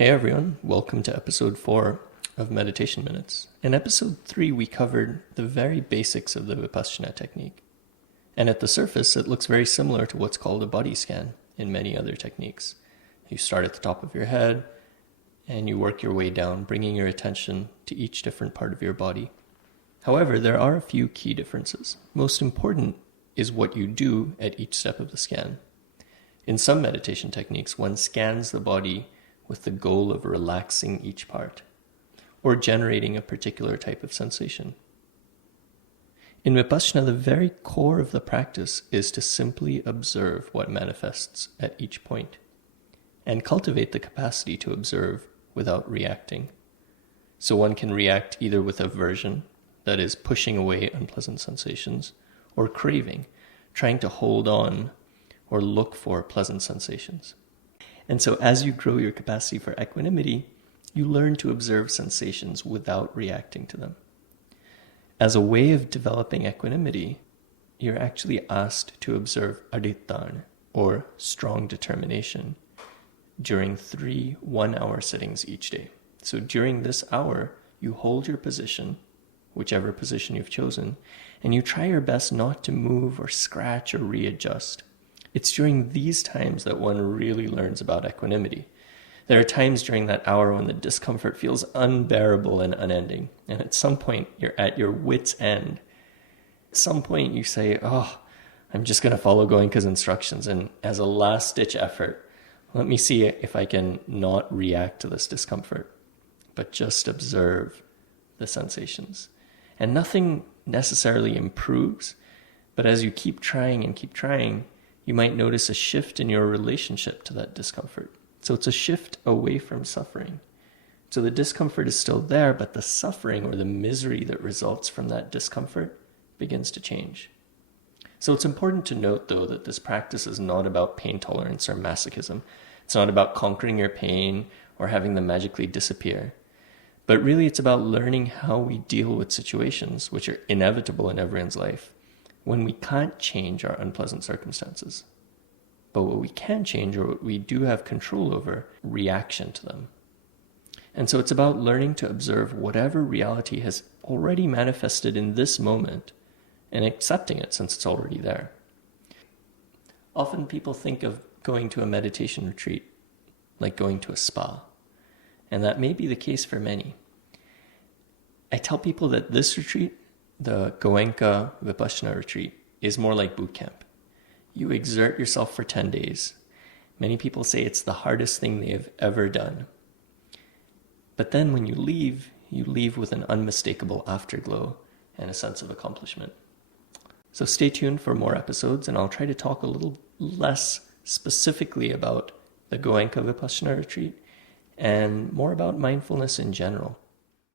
Hey everyone, welcome to episode 4 of Meditation Minutes. In episode 3, we covered the very basics of the Vipassana technique. And at the surface, it looks very similar to what's called a body scan in many other techniques. You start at the top of your head, and you work your way down, bringing your attention to each different part of your body. However, there are a few key differences. Most important is what you do at each step of the scan. In some meditation techniques, one scans the body with the goal of relaxing each part, or generating a particular type of sensation. In Vipassana, the very core of the practice is to simply observe what manifests at each point, and cultivate the capacity to observe without reacting. So one can react either with aversion, that is, pushing away unpleasant sensations, or craving, trying to hold on or look for pleasant sensations. And so as you grow your capacity for equanimity, you learn to observe sensations without reacting to them. As a way of developing equanimity, you're actually asked to observe adhitthana, or strong determination, during 3 one-hour sittings each day. So during this hour, you hold your position, whichever position you've chosen, and you try your best not to move or scratch or readjust. It's during these times that one really learns about equanimity. There are times during that hour when the discomfort feels unbearable and unending. And at some point, you're at your wit's end. At some point, you say, I'm just going to follow Goenka's instructions. And as a last-ditch effort, let me see if I can not react to this discomfort, but just observe the sensations. And nothing necessarily improves, but as you keep trying and keep trying, you might notice a shift in your relationship to that discomfort. So it's a shift away from suffering. So the discomfort is still there, but the suffering or the misery that results from that discomfort begins to change. So it's important to note, though, that this practice is not about pain tolerance or masochism. It's not about conquering your pain or having them magically disappear. But really it's about learning how we deal with situations which are inevitable in everyone's life, when we can't change our unpleasant circumstances. But what we can change, or what we do have control over, reaction to them. And so it's about learning to observe whatever reality has already manifested in this moment and accepting it since it's already there. Often people think of going to a meditation retreat like going to a spa, and that may be the case for many. I tell people that this retreat, the Goenka Vipassana retreat, is more like boot camp. You exert yourself for 10 days. Many people say it's the hardest thing they have ever done. But then when you leave with an unmistakable afterglow and a sense of accomplishment. So stay tuned for more episodes, and I'll try to talk a little less specifically about the Goenka Vipassana retreat and more about mindfulness in general.